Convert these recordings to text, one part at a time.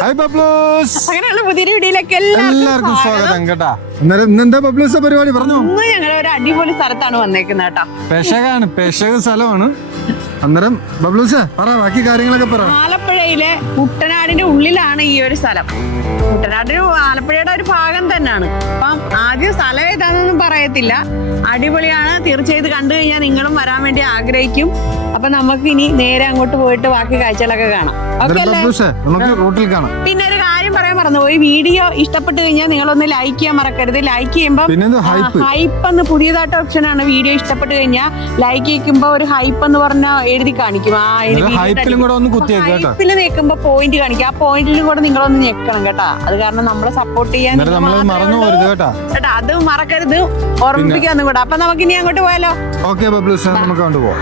Hi ബബ്ലൂസ് അങ്ങനെയുള്ള പുതിയ വീഡിയോയിലേക്ക് എല്ലാവർക്കും സ്വാഗതം. കേട്ടാ. അന്നേരം ഇന്നെന്താ ബബ്ലൂസ് പരിപാടി? പറഞ്ഞു. ഇന്ന് ഞങ്ങൾ ഒരു അടിപൊളി സ്ഥലത്താണ് വന്നേക്കുന്നത് കേട്ടോ. പെശകാണ് പെശക സ്ഥലമാണ്. അന്നേരം ബബ്ലൂസ് പറ ബാക്കി കാര്യങ്ങളൊക്കെ പറ. ആലപ്പുഴയിലെ കുട്ടനാടിന്റെ ഉള്ളിലാണ് ഈ ഒരു സ്ഥലം. കുട്ടനാടിന് ആലപ്പുഴയുടെ ഒരു ഭാഗം തന്നെയാണ്. അപ്പം ആദ്യം സ്ഥലം ഏതാണെന്നൊന്നും പറയത്തില്ല. അടിപൊളിയാണ്. തീർച്ചയായും കണ്ടു കഴിഞ്ഞാൽ നിങ്ങളും വരാൻ വേണ്ടി ആഗ്രഹിക്കും. അപ്പൊ നമുക്ക് ഇനി നേരെ അങ്ങോട്ട് പോയിട്ട് ബാക്കി കാഴ്ചകളൊക്കെ കാണാം. റൂട്ടിൽ കാണാം. പിന്നെ ഒരു കാര്യം പറയാൻ മറന്നുപോയി വീഡിയോ ഇഷ്ടപ്പെട്ട് കഴിഞ്ഞാൽ നിങ്ങളൊന്ന് ലൈക്ക് ചെയ്യാൻ മറക്കരുത്. ലൈക്ക് ചെയ്യുമ്പോൾ ഹൈപ്പ് എന്ന് പുതിയതായിട്ട് ഓപ്ഷൻ ആണ്. വീഡിയോ ഇഷ്ടപ്പെട്ട് കഴിഞ്ഞാൽ ലൈക്ക് ചെയ്യുമ്പോ ഒരു ഹൈപ്പ് എന്ന് പറഞ്ഞ എഴുതി കാണിക്കും. ആ ഒന്ന് ഹൈപ്പിൽ നിൽക്കുമ്പോ പോയിന്റ് കാണിക്കും. ആ പോയിന്റിലും കൂടെ നിങ്ങളൊന്ന് ഞെക്കണം കേട്ടാ. അത് കാരണം നമ്മളെ സപ്പോർട്ട് ചെയ്യാൻ നിങ്ങൾ കേട്ടാ. അത് മറക്കരുത്. ഓർമ്മിപ്പിക്കാന്നും കൂടെ. അപ്പൊ നമുക്ക് ഇനി അങ്ങോട്ട് പോയാലോ? ഓക്കെ നമുക്ക് കൊണ്ടുപോവാം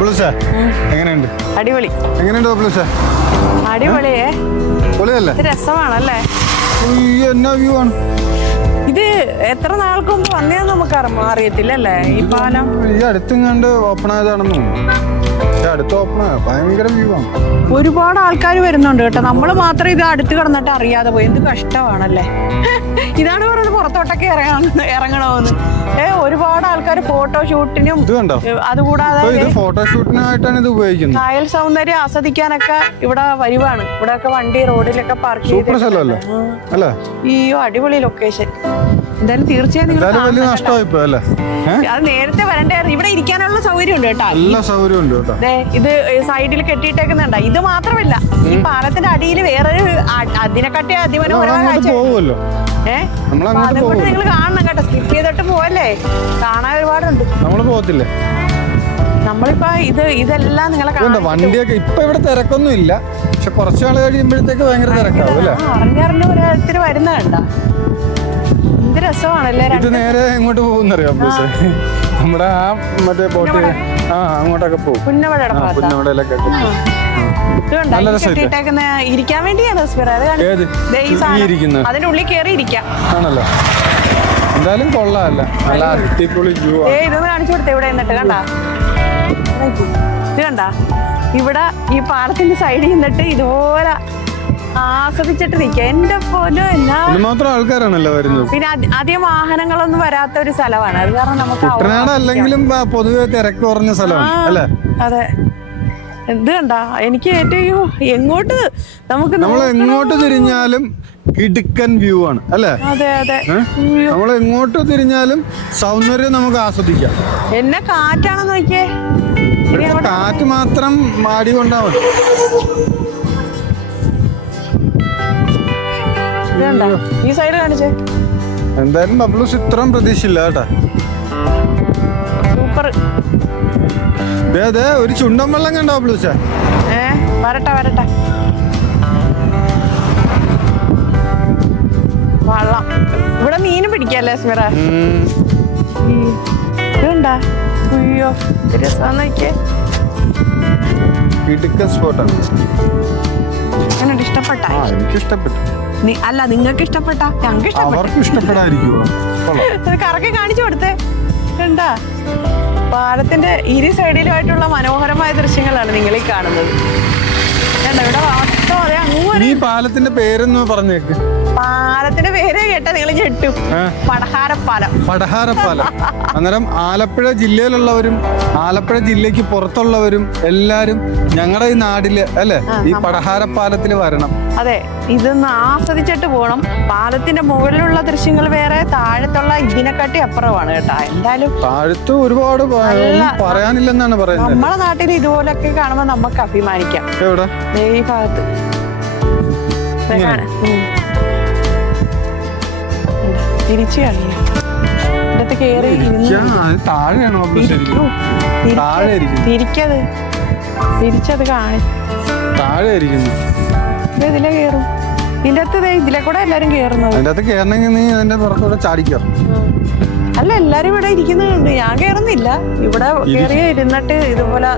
ബബ്ലൂസ് എങ്ങനെയുണ്ട്? അടിപൊളി. എങ്ങനെയുണ്ട് ബബ്ലൂസ് അടിപൊളിയേ. പൊളിയല്ലേ? രസമാണല്ലേ? എന്നാ വ്യൂ ആണ്? ഇത് എത്ര നാൾക്ക് മുമ്പ് വന്നേന്ന് നമുക്ക് അറിയ- അറിയത്തില്ല അല്ലേ ഈ പാലം. ഈ അടുത്തെങ്ങാണ്ട് ഓപ്പൺ ആയതാണെന്ന് അടുത്ത് ഓപ്പൺ ഭയങ്കര വ്യൂ ആണ്. ഒരുപാട് ആൾക്കാർ വരുന്നുണ്ട് കേട്ടോ. നമ്മൾ മാത്രം ഇത് അടുത്ത് കിടന്നിട്ട് അറിയാതെ പോയി. എന്ത് കഷ്ടമാണല്ലേ? ഇതാണ് പറയുന്നത് പുറത്തോട്ടൊക്കെ ഇറങ്ങണം ഇറങ്ങണമെന്ന്. ഏ ഒരുപാട് ആൾക്കാർ ഫോട്ടോഷൂട്ടിനും ഇത് കണ്ടോ? അതുകൂടാതെ ഇത് ഫോട്ടോഷൂട്ടിനായിട്ടാണ് ഇത് ഉപയോഗിക്കുന്നത്. കായൽ സൗന്ദര്യം ആസ്വദിക്കാനൊക്കെ ഇവിടെ വരുവാണ്. ഇവിടെയൊക്കെ വണ്ടി റോഡിലൊക്കെ പാർക്ക് അല്ലേ? അയ്യോ അടിപൊളി ലൊക്കേഷൻ എന്തായാലും തീർച്ചയായും വലിയ അല്ലേ? അത് നേരത്തെ വരണ്ടായിരുന്നു ഇവിടെ ഇരിക്കാനുള്ള സൗകര്യം ഉണ്ട് കേട്ടോ നല്ല സൗകര്യം ഉണ്ട് കേട്ടോ. ദേ, ഇത് സൈഡിൽ കെട്ടിയിട്ടേക്കുന്നുണ്ട. ഇത് മാത്രമല്ല ഈ പാലത്തിന്റെ അടിയിൽ വേറൊരു അതിനെക്കാട്ടി അതിമനോഹരമായ കാഴ്ച നിങ്ങൾ കാണണം കേട്ടോ സ്കിപ്പ് ചെയ്തിട്ട് പോവല്ലേ? കാണാൻ ഒരുപാടുണ്ട്. നമ്മൾ പോകത്തില്ലേ? നമ്മളിപ്പോ ഇത് ഇതെല്ലാം നിങ്ങളെ വണ്ടിയൊക്കെ ഇപ്പൊ ഇവിടെ തിരക്കൊന്നും ഇല്ല. പക്ഷെ കുറച്ചു നാൾ കഴിയുമ്പോഴത്തേക്ക് ഭയങ്കര തിരക്കാവും അല്ലേ? അറിഞ്ഞറിഞ്ഞ് ഓരോരുത്തർ വരുന്ന കണ്ട. എന്ത് രസമാണല്ലേ ഇത് നേരെ എങ്ങോട്ട് പോകുന്നറിയാം ബസ് നമ്മുടെ ആ മറ്റേ ബോട്ട് ആ അങ്ങോട്ടൊക്കെ പോകും. പുന്നവടയിലൊക്കെ? നല്ല? കെട്ടിയിട്ടേക്കുന്ന ഇരിക്കാൻ വേണ്ടിയാണ് സ്പിറ അത് കണ്ടോ? ഏത്? ദേ ഈ ഈ സാധനം. ഇരിക്കുന്ന. അതിന്റെ ഉള്ളിൽ കയറി ഇരിക്കാം. ആണല്ലോ. എന്തായാലും കൊള്ളാമല്ല. നല്ല അടിപൊളി വ്യൂ ഏ ഇതൊന്ന് കാണിച്ചു കൊടുത്തേ ഇവിടെ നിന്നിട്ട് കണ്ടാ? ഇത് കണ്ടാ? ഇവിടെ ഈ പാടത്തിന്റെ സൈഡിൽ നിന്നിട്ട് ഇതുപോലെ ആസ്വദിച്ചിട്ട് നിൽക്കുക. എന്റെ പോലും മാത്രം ആൾക്കാരാണല്ലോ വരുന്നത്. പിന്നെ അധി- അധികം വാഹനങ്ങളൊന്നും വരാത്ത ഒരു സ്ഥലമാണ്. അത് കാരണം നമുക്ക് കുട്ടനാട് അല്ലെങ്കിലും പൊതുവെ തിരക്ക് കുറഞ്ഞ സ്ഥലമാണ് അല്ലേ? അതെ. എന്ത് കണ്ട എനിക്ക് ഏറ്റവും എങ്ങോട്ട് നമുക്ക് നമ്മൾ എങ്ങോട്ട് തിരിഞ്ഞാലും ഇടുക്കൻ വ്യൂ ആണ് അല്ലേ? അതെ അതെ. നമ്മൾ എങ്ങോട്ട് തിരിഞ്ഞാലും സൗന്ദര്യം നമുക്ക് ആസ്വദിക്കാം. എന്നെ കാറ്റാണെന്ന് നോക്കിയേ. കാറ്റ് മാത്രം മാടി കൊണ്ടാ മതി. ഈ സൈഡ് കാണിച്ചേ. എന്തായാലും ബബ്ലൂസ് ഇത്രയും പ്രതീക്ഷയില്ല കേട്ടാ. സൂപ്പർ. ഒരു ചുണ്ടൻ വെള്ളം കണ്ടോ പ്ലൂച്ച ഏ വരട്ടെ വരട്ടെ. വള്ളം. ഇവിടെ മീൻ പിടിക്കല്ലേ സ്മിറ ഇതുണ്ടാ? അയ്യോ ഇത് രസാന്ന് നോക്കിയേ. ഇടുക്കൻ സ്പോട്ടാണ്. എങ്ങനെ ഇഷ്ടപ്പെട്ട? ആ എനിക്ക് ഇഷ്ടപ്പെട്ടു അല്ല നിങ്ങൾക്ക് ഇഷ്ടപ്പെട്ട ഞങ്ങൾക്ക് ഇഷ്ടപ്പെട്ടു അവർക്ക് ഇഷ്ടപ്പെടാതിരിക്കുമോ കറക്കി കാണിച്ചു കൊടുത്തേ. കണ്ടാ? പാലത്തിന്റെ ഇരു സൈഡിലുമായിട്ടുള്ള മനോഹരമായ ദൃശ്യങ്ങളാണ് നിങ്ങൾ ഈ കാണുന്നത്. ഇവിടെ വാസ്തവം അതെ നീ പാലത്തിന്റെ പേരൊന്ന് പറഞ്ഞേക്ക്. പാലത്തിന്റെ പേര് കേട്ടാ നിങ്ങൾ ഞെട്ടും? പടഹാരപ്പാലം. പടഹാരപ്പാലം. അന്നേരം ആലപ്പുഴ ജില്ലയിലുള്ളവരും ആലപ്പുഴ ജില്ലയ്ക്ക് പുറത്തുള്ളവരും എല്ലാരും ഞങ്ങളുടെ ഈ നാടിൽ അല്ലെ? ഈ പടഹാരപ്പാലത്തിൽ വരണം. അതെ ഇതൊന്ന് ആസ്വദിച്ചിട്ട് പോകണം പാലത്തിന്റെ മുകളിലുള്ള ദൃശ്യങ്ങൾ വേറെ താഴത്തുള്ള ഇതിനെക്കാട്ടി അപ്പുറമാണ് കേട്ടോ. എന്തായാലും താഴത്ത് ഒരുപാട് പറയാനില്ലെന്നാണ് പറയുന്നത്. നമ്മളെ നാട്ടിൽ ഇതുപോലൊക്കെ കാണുമ്പോൾ നമുക്ക് അഭിമാനിക്കാം. എവിടെ? ഈ ഭാഗത്ത്. തിരിച്ചു താഴെയാണോ താഴെ. തിരിക്കത്. തിരിച്ചത് കാണി. താഴെ ഇതിലെ അകത്ത് കൂടെ എല്ലാരും കേറുന്നത്. അതിന്റെ അകത്ത് കയറണമെങ്കിൽ നീ അതിന്റെ പുറത്തൂടെ ചാടിക്കോ. അല്ല എല്ലാരും ഇവിടെ ഇരിക്കുന്നുണ്ട്. ഞാൻ കേറുന്നില്ല. ഇവിടെ കേറി ഇരുന്നിട്ട് ഇതുപോലെ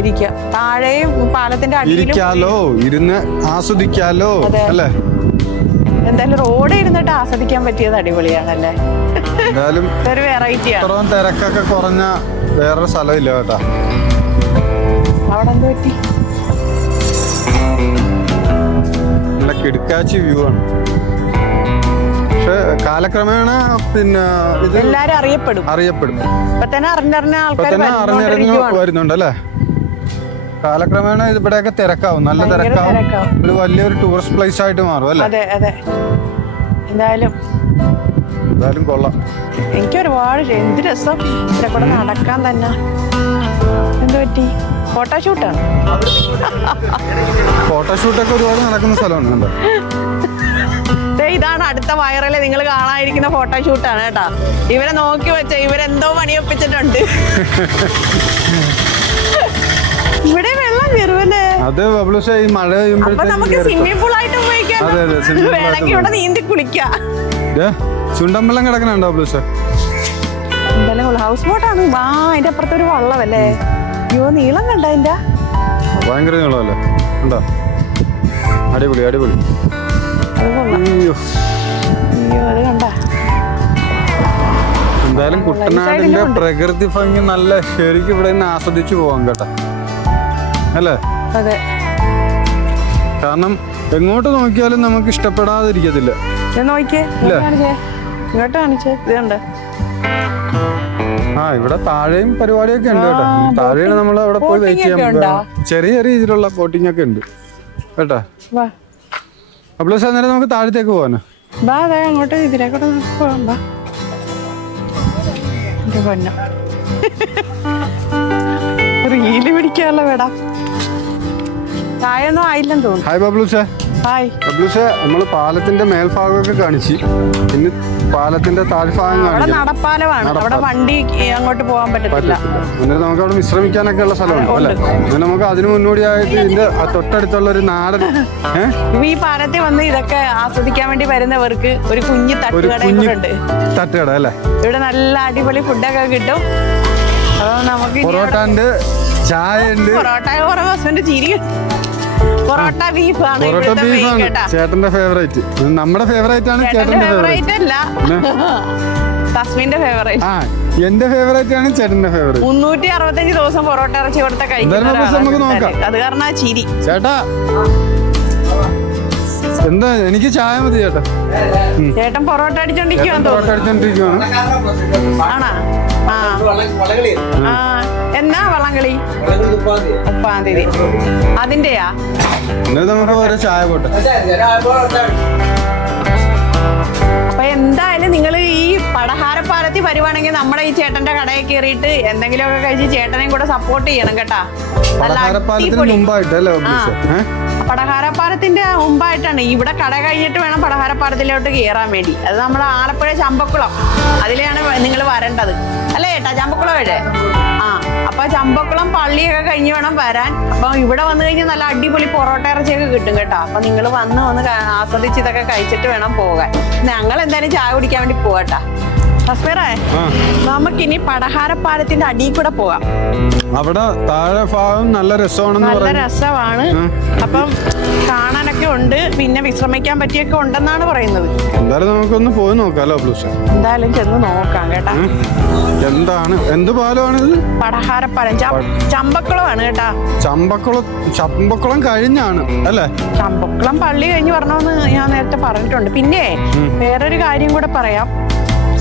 ഇരിക്കുക താഴെയും പാലത്തിന്റെ അടിയിലും ഇരിക്കാലോ? ഇരുന്ന് ആസ്വദിക്കാലോ. അല്ലേ? എന്തായാലും റോഡ് ഇരുന്നിട്ട് ആസ്വദിക്കാൻ പറ്റിയത് അടിപൊളിയാണല്ലേ? എന്തായാലും ഇത്രയും തിരക്കൊക്കെ കുറഞ്ഞ വേറൊരു സ്ഥലമില്ല കേട്ടാ. അവിടെ എന്ത് പറ്റി നല്ല കിടക്കാച്ചി വ്യൂ ആണ്. കാലക്രമേണ പിന്നെ ഇത് എല്ലാരും അറിയപ്പെടും. അറിയപ്പെടും. ഇപ്പൊ തന്നെ അറിഞ്ഞറിഞ്ഞ ആൾക്കാർ തന്നെ വരുന്നുണ്ട് വരുന്നുണ്ട് അല്ലേ കാലക്രമേണ ഇവിടെയൊക്കെ തിരക്കാവും നല്ല തിരക്കാവും. ഒരു വലിയൊരു ടൂറിസ്റ്റ് പ്ലേസ് ആയിട്ട് മാറും അല്ലേ? അതെ അതെ. എന്തായാലും എന്തായാലും കൊള്ളാം. എനിക്ക് ഒരുപാട്. എന്ത് രസം. ഇവിടെ കൂടെ നടക്കാൻ തന്നെ. എന്ത് പറ്റി? ഫോട്ടോഷൂട്ടാണ് ഫോട്ടോഷൂട്ടൊക്കെ ഒരുപാട് നടക്കുന്ന സ്ഥലമാണ് ഇതാണ് അടുത്ത വൈറൽ നിങ്ങൾ കാണാതിരിക്കുന്ന ഫോട്ടോഷൂട്ടാണ് കേട്ടാ. ഇവരെ നോക്കി വെച്ച ഇവരെന്തോ പണിയൊപ്പിച്ചിട്ടുണ്ട് ഇവിടെ വെള്ളം കയറുമല്ലേ അത് ബബ്ലൂസ് ഈ മഴ അപ്പൊ നമുക്ക് സ്വിമ്മിംഗ് പൂൾ ആയിട്ട് ഉപയോഗിക്കാം അതെ, അതെ, swimming pool ആയിട്ട് വേണമെങ്കിൽ ഇവിടെ നീന്തി കുളിക്കാം. ചുണ്ടമ്പലം കിടക്കണുണ്ടോ ബബ്ലൂസ് എന്തായാലും ഹൗസ് ബോട്ടാണ് വാ അതിന്റെ അപ്പുറത്ത് ഒരു വള്ളമല്ലേ? അയ്യോ നീളം കണ്ട അതിന്റെ? ഭയങ്കര നീളമല്ലേ? ഉണ്ടോ അടിപൊളി അടിപൊളി. എന്തായാലും കുട്ടനാടിന്റെ പ്രകൃതി ഭംഗി നല്ല ശരിക്കും ഇവിടെ നിന്ന് ആസ്വദിച്ചു പോവാം കേട്ടോ. അല്ലേ? അതെ. കാരണം എങ്ങോട്ട് നോക്കിയാലും നമുക്ക് ഇഷ്ടപ്പെടാതിരിക്കത്തില്ല. ആ ഇവിടെ താഴെയും പരിപാടിയൊക്കെ ഉണ്ട് കേട്ടോ. താഴെയാണ് നമ്മൾ അവിടെ പോയി വെയിറ്റ് ചെയ്യാൻ. ചെറിയ ചെറിയ രീതിയിലുള്ള ബോട്ടിംഗ് ഒക്കെ ഉണ്ട്. കേട്ടോ? അപ്പോൾ അന്നേരം നമുക്ക് താഴത്തേക്ക് പോകാനോ ബാ അതെ അങ്ങോട്ട് ഇതിലേക്കൂടെ പോകാം ബാ എന്റെ പൊന്നം. റീൽ പിടിക്കാനുള്ള വേടാ ചായൊന്നും ആയില്ലെന്ന് തോന്നുന്നു. ഹായ് ബബ്ലൂസേ ഹായ് നമ്മൾ പാലത്തിന്റെ മേൽഭാഗമൊക്കെ കാണിച്ച്. പിന്നെ പാലത്തിന്റെ താഴ്ഭാഗം നടപ്പാലമാണ്. അവിടെ വണ്ടി അങ്ങോട്ട് പോകാൻ പറ്റത്തില്ല. പറ്റത്തില്ല. എന്നിട്ട് നമുക്ക് അവിടെ വിശ്രമിക്കാനൊക്കെ ഉള്ള സ്ഥലമുണ്ട് അല്ലെ? അങ്ങനെ നമുക്ക് അതിന് മുന്നോടിയായിട്ട് ഇതിന്റെ തൊട്ടടുത്തുള്ള ഒരു നാടൻ ഈ പാലത്തിൽ വന്ന് ഇതൊക്കെ ആസ്വദിക്കാൻ വേണ്ടി വരുന്നവർക്ക് ഒരു കുഞ്ഞു കുഞ്ഞു തട്ടുകട അല്ലേ? ഇവിടെ നല്ല അടിപൊളി ഫുഡൊക്കെ കിട്ടും. അപ്പൊ നമുക്ക് പൊറോട്ട ഉണ്ട് ചായ ഉണ്ട്. പൊറോട്ട ഹസ്ബൻഡ് ചിരി പൊറോട്ട ബീഫ് ആണ് പൊറോട്ട ബീഫാണ്. ചേട്ടന്റെ ഫേവറേറ്റ് നമ്മുടെ ഫേവറേറ്റ് ആണ് ചേട്ടന്റെ ഫേവറേറ്റ് അല്ല. തസ്മിന്റെ ഫേവറേറ്റ് ആ എന്റെ ഫേവറേറ്റ് ആണ് ചേട്ടന്റെ ഫേവറേറ്റ് മുന്നൂറ്റി അറുപത്തഞ്ച് ദിവസം പൊറോട്ട ഇറച്ചി കൊടുത്ത കഴിക്കുന്ന അത് കാരണം ചിരി. ചേട്ടാ. എന്താ എനിക്ക് ചായ മതി ചേട്ടാ. ചേട്ടൻ പൊറോട്ട അടിച്ചോണ്ടിരിക്കുവാണ് പൊറോട്ട അടിച്ചോണ്ടിരിക്കുവാണ്. ആണാ? എന്നാ വള്ളംകളി? ഒപ്പാം തീയതി അതിന്റെയാ? നമുക്ക് ഓരോ ചായ പോട്ടെ അപ്പൊ എന്തായാലും നിങ്ങൾ ഈ പടഹാരപ്പാലത്തിൽ വരുവാണെങ്കിൽ നമ്മുടെ ഈ ചേട്ടന്റെ കടയിൽ കയറിയിട്ട് എന്തെങ്കിലുമൊക്കെ കഴിച്ച് ചേട്ടനെയും കൂടെ സപ്പോർട്ട് ചെയ്യണം കേട്ടാ. നല്ല പലഹാരപ്പാലത്തിന് പടഹാരപ്പാലത്തിന്റെ മുമ്പായിട്ടാണ്. ഇവിടെ കട കഴിഞ്ഞിട്ട് വേണം പലഹാരപ്പാടത്തിലോട്ട് കയറാൻ വേണ്ടി. അത് നമ്മുടെ ആലപ്പുഴ ചമ്പക്കുളം. അതിലെയാണ് നിങ്ങൾ വരേണ്ടത്. അല്ലേ ഏട്ടാ? ചമ്പക്കുളം വരെ ആ അപ്പൊ ചമ്പക്കുളം പള്ളിയൊക്കെ കഴിഞ്ഞ് വേണം വരാൻ. അപ്പൊ ഇവിടെ വന്നു കഴിഞ്ഞാൽ നല്ല അടിപൊളി പൊറോട്ട ഇറച്ചിയൊക്കെ കിട്ടും കേട്ടോ. അപ്പൊ നിങ്ങൾ വന്ന് വന്ന് ആസ്വദിച്ച് ഇതൊക്കെ കഴിച്ചിട്ട് വേണം പോകാൻ. ഞങ്ങൾ എന്തായാലും ചായ കുടിക്കാൻ വേണ്ടി പോകട്ടാ നമുക്കിനി പടഹാരപ്പാലത്തിന്റെ അടിയിൽ കൂടെ പോവാം അവിടെ താഴെ ഭാഗം നല്ല രസമാണെന്ന് നല്ല രസമാണ്. അപ്പം കാണാനൊക്കെ ഉണ്ട്. പിന്നെ വിശ്രമിക്കാൻ പറ്റിയൊക്കെ ഉണ്ടെന്നാണ് പറയുന്നത്. എന്തായാലും നമുക്കൊന്ന് പോയി നോക്കാലോ ബ്ലൂസ് എന്തായാലും ചെന്ന് നോക്കാം കേട്ടാ. എന്താണ്? എന്ത് പാലമാണിത് പടഹാരപ്പാലം. ച- ചമ്പക്കുളമാണ് കേട്ടാ. ചമ്പക്കുളം ചമ്പക്കുളം കഴിഞ്ഞാണ് അല്ലേ? ചമ്പക്കുളം പള്ളി കഴിഞ്ഞ് പറഞ്ഞോന്ന് ഞാൻ നേരത്തെ പറഞ്ഞിട്ടുണ്ട്. പിന്നെ വേറൊരു കാര്യം കൂടെ പറയാം.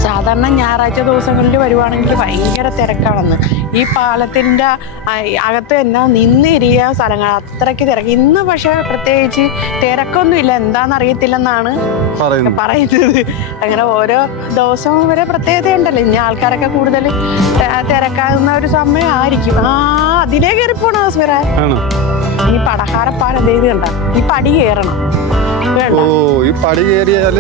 സാധാരണ ഞായറാഴ്ച ദിവസങ്ങളിൽ വരുവാണെങ്കിൽ ഭയങ്കര തിരക്കാണെന്ന്. ഈ പാലത്തിന്റെ അകത്ത് തന്നെ നിന്നിരിയ സ്ഥലങ്ങൾ അത്രയ്ക്ക് തിരക്ക്. ഇന്ന് പക്ഷെ പ്രത്യേകിച്ച് തിരക്കൊന്നുമില്ല. എന്താണെന്ന് അറിയത്തില്ലെന്നാണ് പറയുന്നത്. അങ്ങനെ ഓരോ ദിവസവും വരെ പ്രത്യേകത ഉണ്ടല്ലോ ഇനി ആൾക്കാരൊക്കെ കൂടുതൽ തിരക്കാകുന്ന ഒരു സമയമായിരിക്കും. ആ അതിലേ കയറി പോണോ സ്വര ഈ പടഹാരപ്പാലം ചെയ്ത് കണ്ട? ഈ പടി കയറണം. ഓ ഈ പടി കയറിയാൽ?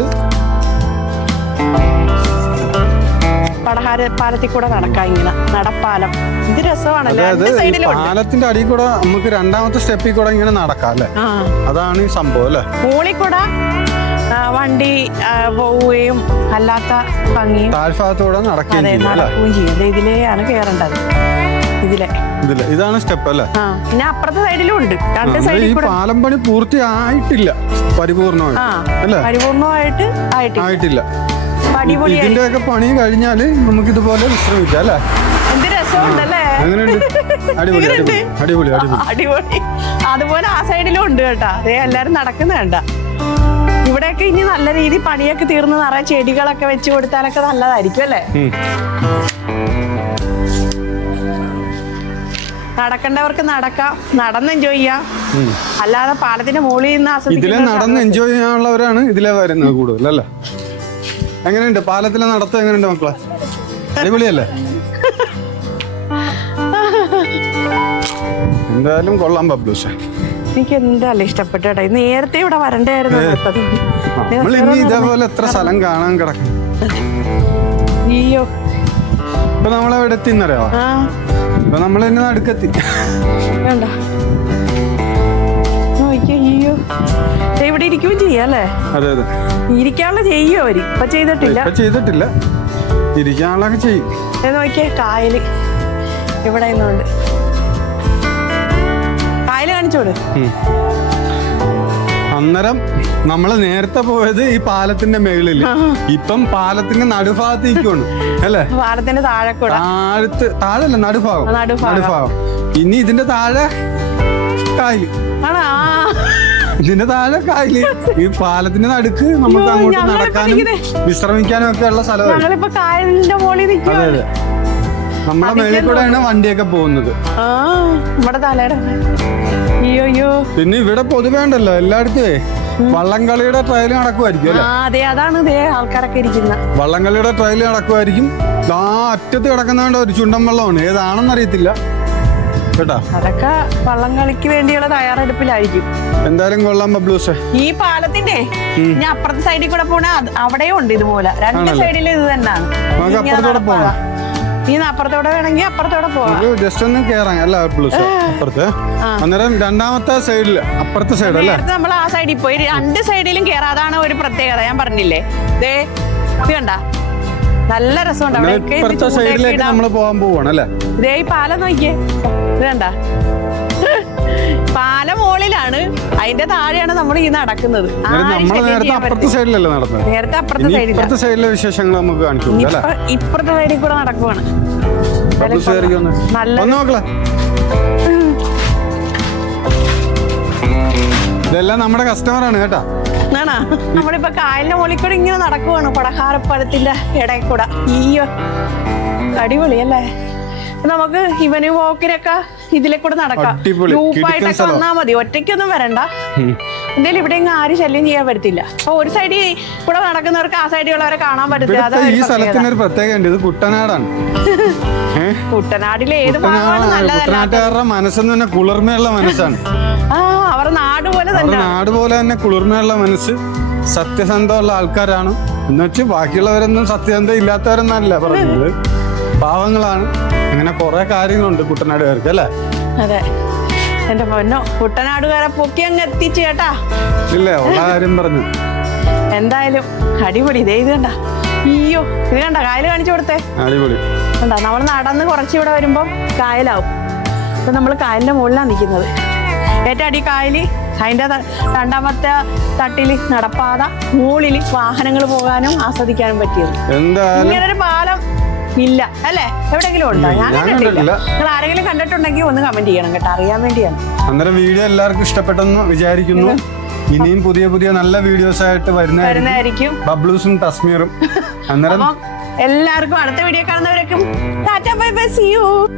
പടഹാര പാലത്തിൽ കൂടെ നടക്കാം ഇങ്ങനെ. നടപ്പാലം. ഇത് രസമാണല്ലോ? രണ്ട് സൈഡിലും പാലത്തിന്റെ അടിയിൽ കൂടെ നമുക്ക് രണ്ടാമത്തെ സ്റ്റെപ്പിൽ കൂടെ ഇങ്ങനെ നടക്കാം അല്ലേ? അതാണ് ഈ സംഭവം അല്ലേ? മുകളിൽ കൂടെ വണ്ടി പോവുകയും അല്ലാത്ത ഭംഗിയും താഴ്ഭാഗത്തൂടെ നടക്കുകയും ചെയ്യും ഇതിലെയാണ് കയറേണ്ടത് ഇതിലെ. ഇതിൽ. ഇതാണ് സ്റ്റെപ്പ് അല്ലേ? പിന്നെ അപ്പുറത്തെ സൈഡിലും ഉണ്ട്. രണ്ട് സൈഡിൽ ഈ പാലം പണി പൂർത്തിയായിട്ടില്ല പരിപൂർണമായിട്ട് പരിപൂർണമായിട്ട് ആയിട്ടില്ല. ഇതിന്റെ ഒക്കെ പണി കഴിഞ്ഞാൽ നമുക്ക് ഇതുപോലെ വിശ്രമിക്കാം അല്ലേ? എന്ത് രസമുണ്ടല്ലേ? എങ്ങനെയുണ്ട്? അടിപൊളി അടിപൊളി അടിപൊളി അതുപോലെ ആ സൈഡിലും ഉണ്ട് കേട്ടാ. അതേ എല്ലാരും നടക്കുന്ന കണ്ട. ഇവിടെയൊക്കെ ഇനി നല്ല രീതി പണിയൊക്കെ തീർന്ന് നിറയെ ചെടികളൊക്കെ വെച്ച് കൊടുത്താലൊക്കെ നല്ലതായിരിക്കും അല്ലേ? നടക്കണ്ടവർക്ക് നടക്കാം. നടന്ന് എൻജോയ് ചെയ്യാം. അല്ലാതെ പാലത്തിന്റെ മുകളിൽ നിന്ന് ഇതിലെ ആസ്വദിക്കുന്ന നടന്ന് എൻജോയ് ചെയ്യാനുള്ളവരാണ് ഇതിലെ വരുന്നത് കൂടുതൽ അല്ലേ? എങ്ങനെയുണ്ട്? പാലത്തിലെ നടത്തം എങ്ങനെയുണ്ട് മക്കളെ? അടിപൊളിയല്ലേ? എന്തായാലും കൊള്ളാം പബ്ലൂഷ. എനിക്ക് എന്തായാലും ഇഷ്ടപ്പെട്ടു കേട്ടോ. നേരത്തെ ഇവിടെ വരണ്ടായിരുന്നു നമ്മൾ ഇനി ഇതേപോലെ എത്ര സ്ഥലം കാണാൻ കിടക്കും അയ്യോ. ഇപ്പൊ നമ്മളെവിടെ എത്തിന്നറിയാവോ ആ. ഇപ്പൊ നമ്മൾ നടുക്കെത്തി. വേണ്ട. നോക്കിയേ, അയ്യോ. ഇവിടെ ഇരിക്കുകയും ചെയ്യാം അല്ലേ? അതെ അതെ. ഇരിക്കാനുള്ള ചെയ്യോ അവർ? ഇപ്പൊ ചെയ്തിട്ടില്ല? ഇപ്പൊ ചെയ്തിട്ടില്ല. ഇരിക്കാനുള്ള ചെയ്യും. നോക്കിയേ കായൽ. ഇവിടെ നിന്നുണ്ട് കായൽ കാണിച്ചോട്. അന്നേരം നമ്മൾ നേരത്തെ പോയത് ഈ പാലത്തിന്റെ മേളിൽ ഇപ്പം പാലത്തിന്റെ നടുഭാഗത്തേക്കാണ് അല്ലേ? പാലത്തിന്റെ താഴെ താഴത്ത് താഴല്ല നടുഭാഗം. നടുഭാഗം. ഇനി ഇതിന്റെ താഴെ കായൽ. ആണോ. ഇതിന്റെ താഴെ കായൽ. ഈ പാലത്തിന്റെ നടുക്ക് നമുക്ക് അങ്ങോട്ട് നടക്കാനും വിശ്രമിക്കാനും ഒക്കെ ഉള്ള സ്ഥലമാണ് ഞങ്ങളിപ്പോ കായലിന്റെ മുകളിൽ നിൽക്കുക അതെ അതെ. നമ്മളെ മേളിൽ കൂടെയാണ് വണ്ടിയൊക്കെ പോകുന്നത്. ആ തലയുടെ അയ്യോ അയ്യോ. പിന്നെ ഇവിടെ പൊതുവേ ഉണ്ടല്ലോ എല്ലായിടത്തുമേ വള്ളംകളിയുടെ ട്രയൽ നടക്കുമായിരിക്കും അല്ലെ? ആ അതെ അതാണ് ദേ ആൾക്കാരൊക്കെ ഇരിക്കുന്ന. വള്ളംകളിയുടെ ട്രയൽ നടക്കുമായിരിക്കും. ആ അറ്റത്ത് കിടക്കുന്നതുകൊണ്ട് ഒരു ചുണ്ടൻ വെള്ളമാണ്. ഏതാണെന്ന് അറിയത്തില്ല. കേട്ടാ. അതൊക്കെ വള്ളം കളിക്ക് വേണ്ടിയുള്ള തയ്യാറെടുപ്പിലായിരിക്കും. എന്തായാലും കൊള്ളാം ബബ്ലൂസ്. ഈ പാലത്തിന്റെ ഇനി അപ്പുറത്തെ സൈഡിൽ കൂടെ പോണ അവിടെയും ഉണ്ട് ഇതുപോലെ. രണ്ട് സൈഡിലും ഇത് തന്നെയാണ്. നമുക്ക് ഇങ്ങനെ അപ്പുറത്തൂടെ നീ അപ്പുറത്തോടെ വേണമെങ്കിൽ അപ്പുറത്തോടെ പോവാം ജസ്റ്റ് ഒന്ന് കേറാം അല്ല ബബ്ലൂസ്? അപ്പുറത്ത്. അന്നേരം രണ്ടാമത്തെ സൈഡിൽ അപ്പുറത്തെ സൈഡ് അല്ലേ? നമ്മൾ ആ സൈഡിൽ പോയി. രണ്ട് സൈഡിലും അതാണ് ഒരു പ്രത്യേകത. ഞാൻ പറഞ്ഞില്ലേ? ദേ ഇത് കണ്ട. നല്ല രസമുണ്ട്. ഇത് സൈഡിലേക്ക് നമ്മൾ പോകാൻ പോവാണ് അല്ലേ? ദേ ഈ പാലം നോക്കിയേ. ഇത് പാല മോളിലാണ്. മുകളിലാണ് അതിന്റെ താഴെയാണ് നമ്മൾ ഈ നടക്കുന്നത്. നേരത്തെ അപ്പുറത്തെ ഇപ്പുറത്തെ സൈഡിലെ വിശേഷങ്ങൾ നമുക്ക് അല്ലേ? ഇപ്പുറത്തെ സൈഡിൽ കൂടെ നടക്കുവാണ്. ഇതെല്ലാം നമ്മുടെ കസ്റ്റമർ ആണ് കേട്ടാ. എന്നാണോ നമ്മളിപ്പോ കായലിന്റെ മുകളിൽ കൂടെ ഇങ്ങനെ നടക്കുവാണ്. പടഹാരപ്പഴത്തിന്റെ ഇടയിൽ കൂടെ. അടിപൊളി അടിപൊളിയല്ലേ? നമുക്ക് ഇവന് വോക്കിനൊക്കെ ഇതിലെ കൂടെ നടക്കാം. ഗ്രൂപ്പായിട്ടൊക്കെ സ്ഥലം. വന്നാ മതി. ഒറ്റയ്ക്കൊന്നും വരണ്ട. എന്തായാലും ഇവിടെ ആരും ശല്യം ചെയ്യാൻ പറ്റത്തില്ല. അപ്പൊ ഒരു സൈഡിൽ കൂടെ നടക്കുന്നവർക്ക് ആ സൈഡിലുള്ളവരെ കാണാൻ പറ്റില്ല കുട്ടനാടിലെ ഈ സ്ഥലത്തിന് ഒരു പ്രത്യേകത. ഇത് കുട്ടനാടാണ്. ഏഹ്? ഏത് കുട്ടനാട്ടുകാരുടെ മനസ്സെന്ന് തന്നെ കുളിർമയുള്ള മനസ്സാണ്. അവർ നാട് പോലെ തന്നെ. നാട് പോലെ തന്നെ കുളിർമയുള്ള മനസ്സ്. സത്യസന്ധമുള്ള ആൾക്കാരാണ്. എന്നുവെച്ച് ബാക്കിയുള്ളവരൊന്നും സത്യസന്ധ ഇല്ലാത്തവരെന്നല്ല പറഞ്ഞത്. പാവങ്ങളാണ്. അങ്ങനെ കുറെ കാര്യങ്ങളുണ്ട് കുട്ടനാടുകാർക്ക് അല്ലേ? അതെ. എന്റെ പൊന്നോ കുട്ടനാടുകാരെ പൊക്കി അങ്ങ് എത്തിച്ചു കേട്ടാ. ഇല്ലേ ഉള്ള കാര്യം പറഞ്ഞു. എന്തായാലും അടിപൊളി. ഇതേ ഇത് കണ്ട. അയ്യോ ഇത് കണ്ട കായൽ കാണിച്ചു കൊടുത്തേ. അടിപൊളി. കണ്ട നമ്മൾ നടന്ന് കുറച്ചിവിടെ വരുമ്പം കായലാവും. അപ്പൊ നമ്മൾ കായലിന്റെ മുകളിലാണ് നിൽക്കുന്നത് ഏറ്റവും അടി കായൽ അതിന്റെ രണ്ടാമത്തെ തട്ടിൽ നടപ്പാത മുകളിൽ വാഹനങ്ങൾ പോകാനും ആസ്വദിക്കാനും പറ്റിയത്. ഇങ്ങനൊരു പാലം ഇല്ല. അല്ലേ? എവിടെങ്കിലും ഉണ്ടോ? ഞാൻ കണ്ടിട്ടില്ല കണ്ടിട്ടില്ല. നിങ്ങൾ ആരെങ്കിലും കണ്ടിട്ടുണ്ടെങ്കിൽ ഒന്ന് കമന്റ് ചെയ്യണം കേട്ടോ. അറിയാൻ വേണ്ടിയാണ്. അന്നേരം വീഡിയോ എല്ലാവർക്കും ഇഷ്ടപ്പെട്ടെന്ന് വിചാരിക്കുന്നു. ഇനിയും പുതിയ പുതിയ നല്ല വീഡിയോസ് ആയിട്ട് വരുന്നതായിരിക്കും. ബബ്ലൂസും തസ്മീറും. അന്നേരം എല്ലാവർക്കും അടുത്ത video കാണുന്നവരൊക്കെ tata bye bye see you